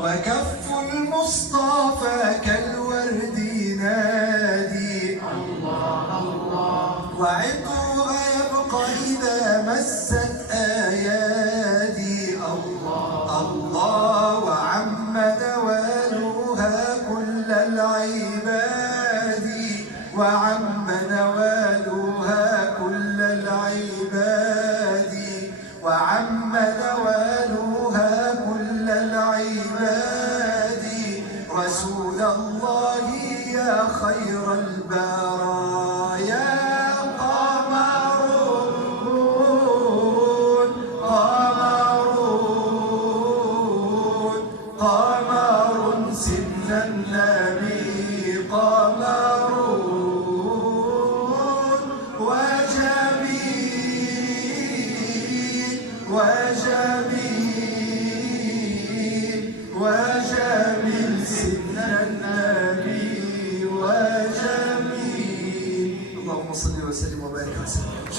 وكف المصطفى كالورد ينادي وعطرها يبقى إذا مست أيادي الله وعم نوالها كل العباد وعم نوالها كل العباد وعم نوالها كل العباد رسول الله يا خير البرايا قمر سن النبي قمر وجميل سن النبي وجميل. اللهم صل وسلم وبارك وسلم.